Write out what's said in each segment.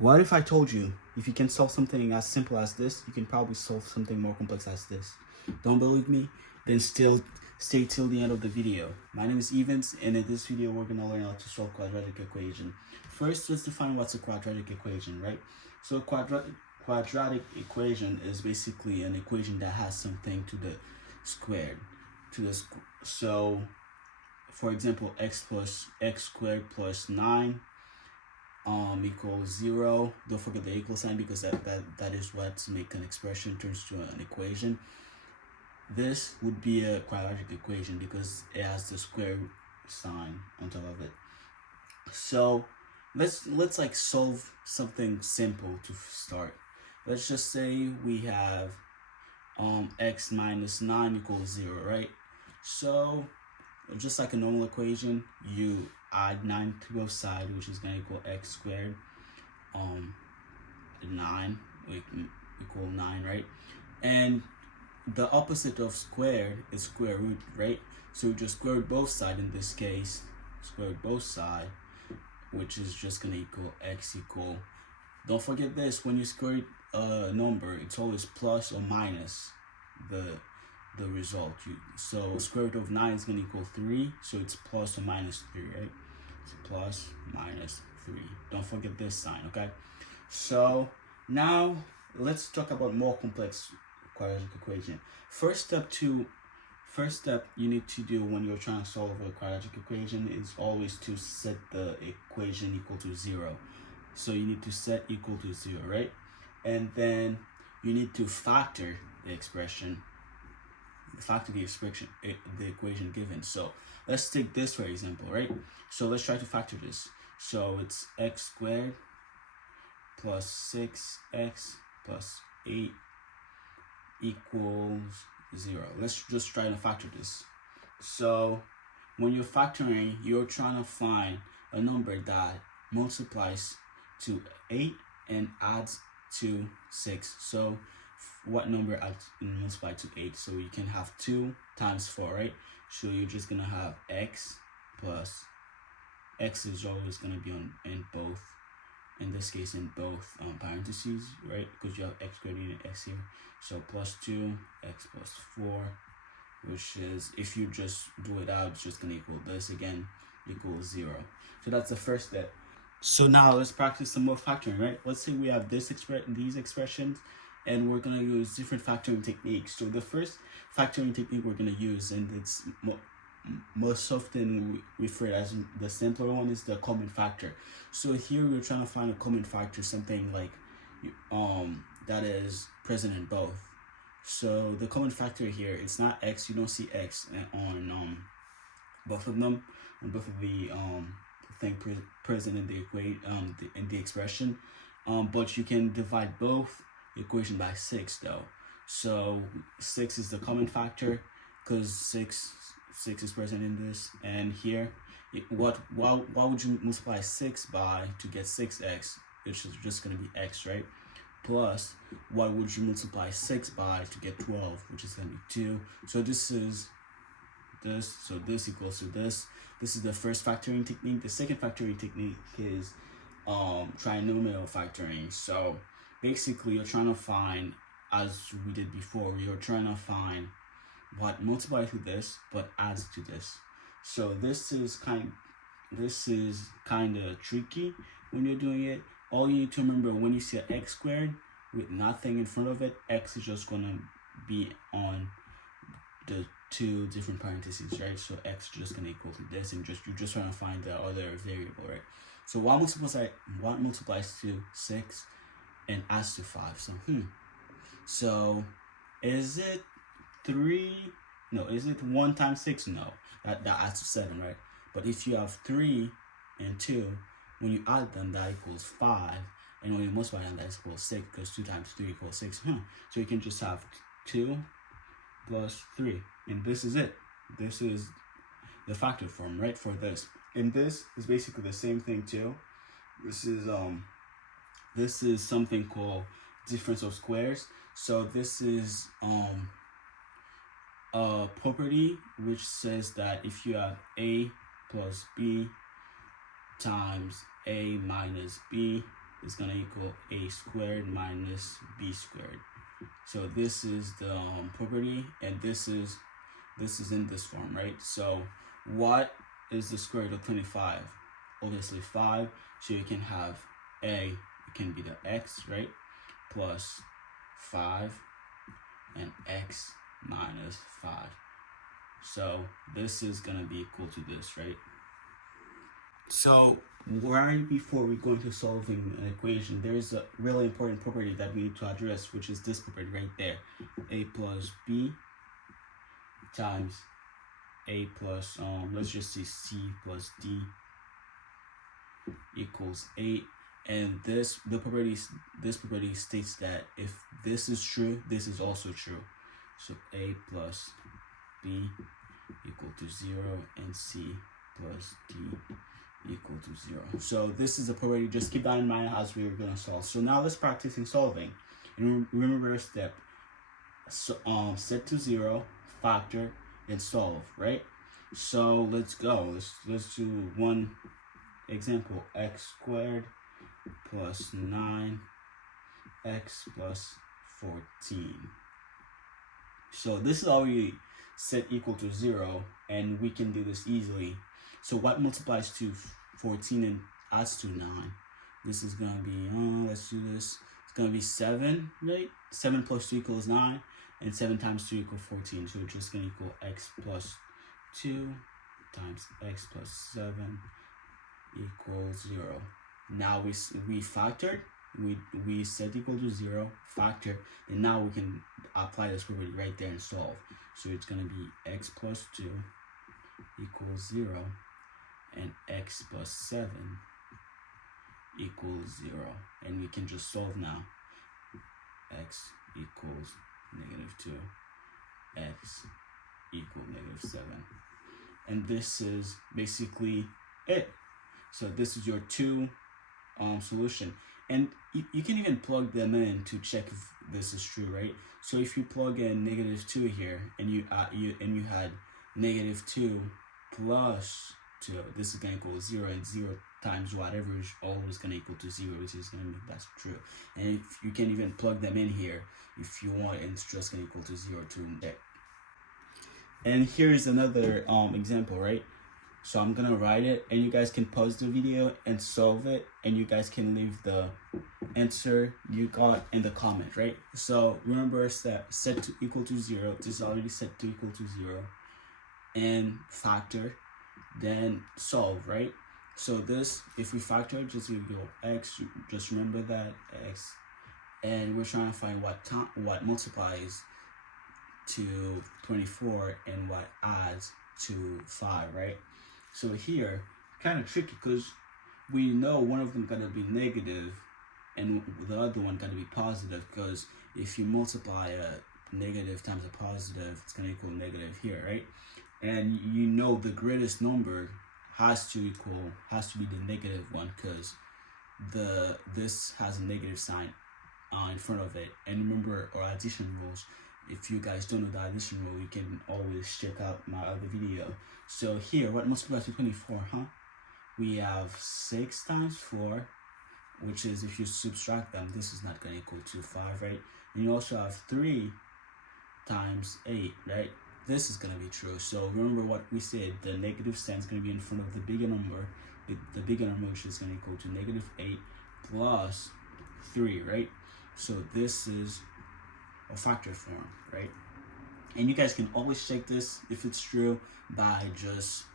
What if I told you if you can solve something as simple as this, you can probably solve something more complex as this? Don't believe me? Then still stay till the end of the video. My name is Evans, and in this video we're gonna learn how to solve quadratic equation. First, let's define what's a quadratic equation, right? So a quadratic equation is basically an equation that has something to the squared, so for example, x squared plus 9 equals 0. Don't forget the equal sign, because that is what makes an expression turns to an equation. This would be a quadratic equation because it has the square sign on top of it. So let's like solve something simple to start. Let's just say we have x minus 9 equals 0, right? So just like a normal equation, you add 9 to both sides, which is going to equal x squared 9 equal 9, right? And the opposite of squared is square root, right? So we just square root both sides. In this case, square root both sides, which is just going to equal x equal, don't forget this, when you square a number, it's always plus or minus the result. So square root of 9 is going to equal 3, so it's plus or minus 3, right? It's plus minus 3. Don't forget this sign, okay? So now let's talk about more complex quadratic equation. First step you need to do when you're trying to solve a quadratic equation is always to set the equation equal to 0. So you need to set equal to 0, right? And then you need to factor the expression, the equation given. So let's take this for example, right? So let's try to factor this. So it's x squared plus 6x plus 8 equals 0. Let's just try to factor this. So when you're factoring, you're trying to find a number that multiplies to 8 and adds to 6. So what number adds and multiply to 8? So you can have 2 times 4, right? So you're just gonna have x plus x is always gonna be in both, in this case in both parentheses, right? Because you have x squared and x here. So plus 2 x plus 4, which is, if you just do it out, it's just gonna equal this again, equals 0. So that's the first step. So now let's practice some more factoring, right? Let's say we have these expressions, and we're gonna use different factoring techniques. So the first factoring technique we're gonna use, and it's most often referred as the simpler one, is the common factor. So here we're trying to find a common factor, something like that is present in both. So the common factor here, it's not x. You don't see x on both of them, on both of the thing present in the equation, in the expression, but you can divide both equation by 6 though. So 6 is the common factor because 6 is present in this, and here why would you multiply 6 by to get 6x, which is just going to be x, right? Plus what would you multiply 6 by to get 12, which is going to be 2. So this is this, so this equals to this. This is the first factoring technique. The second factoring technique is trinomial factoring. So basically you're trying to find, as we did before, you're trying to find what multiplies to this but adds to this. So this is kind of tricky when you're doing it. All you need to remember, when you see an x squared with nothing in front of it, x is just going to be on the 2 different parentheses, right? So x is just going to equal to this, and you're just trying to find the other variable, right? So what multiplies to 6 and adds to 5? So is it 3? No. Is it 1 times 6? No. That adds to 7, right? But if you have 3 and 2, when you add them, that equals 5, and when you multiply them, that equals 6, because 2 times 3 equals 6. So you can just have 2 plus 3, and this is it. This is the factor form, right, for this. And this is basically the same thing too. This is something called difference of squares. So this is a property which says that if you have a plus b times a minus b is going to equal a squared minus b squared. So this is the property, and this is in this form, right? So what is the square root of 25? Obviously 5, so you can have a, it can be the x, right, plus 5 and x minus 5. So this is going to be equal to this, right? So right before we go into solving an equation, there is a really important property that we need to address, which is this property right there. A plus b times a plus, let's just say c plus d equals 8. And this property states that if this is true, this is also true. So a plus b equal to 0 and c plus d equal to 0. So this is a property. Just keep that in mind as we're going to solve. So now let's practice in solving. And remember a step. So set to 0, factor, and solve, right? So let's go. Let's do one example. X squared plus 9x plus 14. So this is already set equal to 0, and we can do this easily. So what multiplies to 14 and adds to 9? This is going to be, let's do this. It's going to be 7, right? 7 plus 2 equals 9, and 7 times 2 equals 14. So it's just going to equal x plus 2 times x plus 7 equals 0. Now we factored, we set equal to 0, factor, and now we can apply this property right there and solve. So it's going to be x plus 2 equals 0, and x plus 7 equals 0. And we can just solve now. X equals -2, x equals -7. And this is basically it. So this is your two solution. And you can even plug them in to check if this is true, right? So if you plug in -2 here, and you had -2 plus 2, this is going to equal 0, and 0 times whatever is always going to equal to 0, which is going to make that true. And if you can even plug them in here if you want, and it's just going to equal to 0 too. And here's another example, right? So I'm gonna write it, and you guys can pause the video and solve it, and you guys can leave the answer you got in the comment, right? So remember that set to equal to 0. This is already set to equal to 0, and factor, then solve, right? So this, if we factor, just we go x, just remember that x, and we're trying to find what multiplies to 24 and what adds to 5, right? So here, kind of tricky, because we know one of them gonna be negative and the other one gonna be positive, because if you multiply a negative times a positive, it's gonna equal negative here, right? And you know the greatest number has to be the negative one, because this has a negative sign in front of it. And remember our addition rules. If you guys don't know the addition rule, you can always check out my other video. So here, what multiplies to 24, huh? We have 6 times 4, which is, if you subtract them, this is not going to equal to 5, right? And you also have 3 times 8, right? This is going to be true. So remember what we said, the negative sign is going to be in front of the bigger number, which is going to equal to -8 plus 3, right? So this is a factor form, right? And you guys can always check this if it's true by just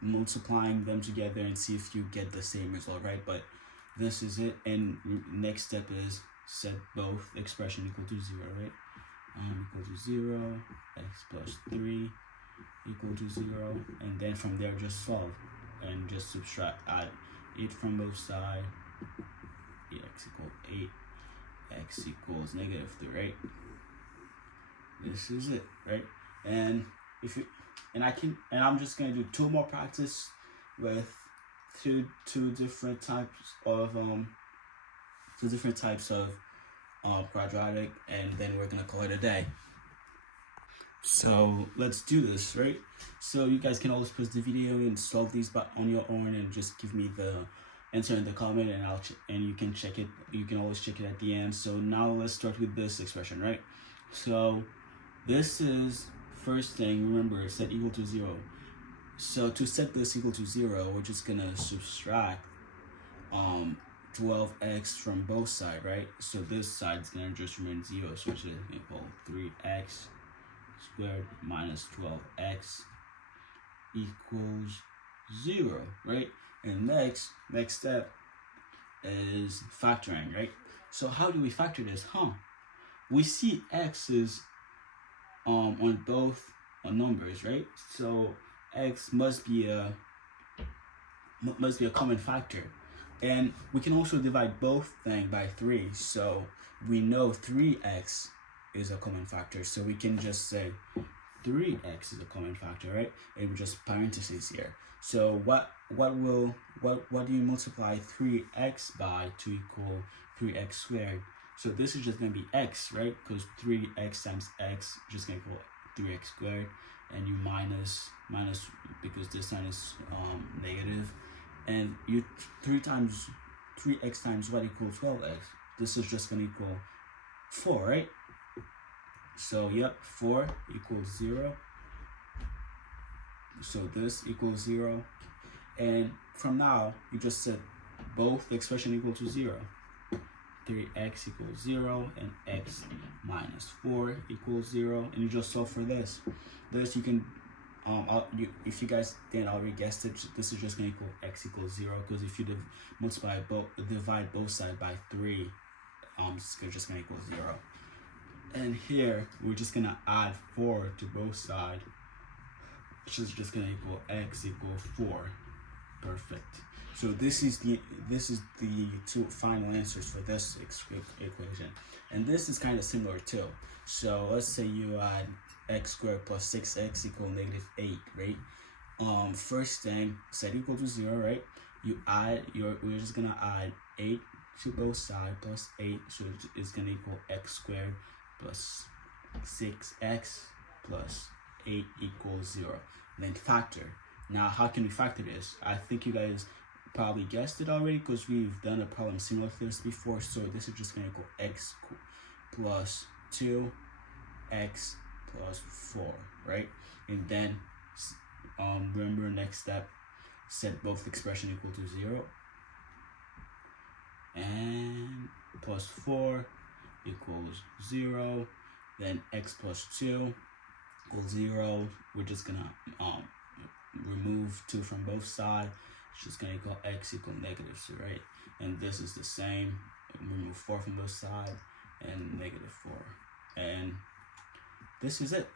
multiplying them together and see if you get the same result, right? But this is it, and next step is set both expression equal to 0, right? Equal to 0, x plus 3 equal to 0, and then from there just solve and just subtract, add 8 from both sides. X equals 8, x equals -3, right? This is it, right? And I'm just gonna do 2 more practice with two different types of quadratic, and then we're gonna call it a day. So let's do this, right? So you guys can always pause the video and solve these on your own, and just give me the enter in the comment, and and you can check it. You can always check it at the end. So now let's start with this expression, right? So this is first thing. Remember, set equal to 0. So to set this equal to 0, we're just gonna subtract 12x from both sides, right? So this side is gonna just remain 0. So it's gonna equal 3x squared minus 12x equals 0, right? And next step is factoring, right? So how do we factor this? We see x is on both numbers, right? So x must be a common factor, and we can also divide both things by 3. So we know 3x is a common factor, so we can just say 3x is a common factor, right? And we just parentheses here. So what do you multiply 3x by to equal 3x squared? So this is just gonna be x, right? Because 3x times x is just gonna equal 3x squared, and you minus because this sign is negative, and you 3x times what equals 12x. This is just gonna equal 4, right? So yep, 4 equals 0. So this equals 0, and from now you just set both expression equal to 0. 3x equals 0 and x minus 4 equals 0, and you just solve for this. You can if you guys didn't already guessed it, this is just gonna equal x equals 0, because if you divide both sides by 3, it's just gonna equal 0. And here we're just gonna add 4 to both sides, which is just gonna equal x equals 4. Perfect. So this is the two final answers for this equation, and this is kind of similar too. So let's say you add x squared plus 6x equal -8, right? First thing, set equal to 0, right? We're just gonna add 8 to both sides plus 8, so it's gonna equal x squared plus 6x plus 8 equals 0. Then factor. Now, how can we factor this? I think you guys probably guessed it already, because we've done a problem similar to this before. So this is just going to equal x plus 2, x plus 4, right? And then remember, next step, set both expression equal to 0, and plus 4 equals 0. Then x plus 2 equals 0. We're just gonna remove 2 from both sides. It's just gonna equal x equal -2, right? And this is the same. Remove 4 from both sides and -4. And this is it.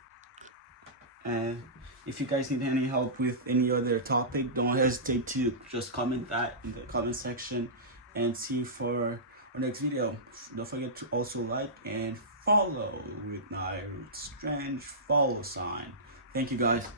And if you guys need any help with any other topic, don't hesitate to just comment that in the comment section, and see for our next video. Don't forget to also like and follow with my strange follow sign. Thank you guys.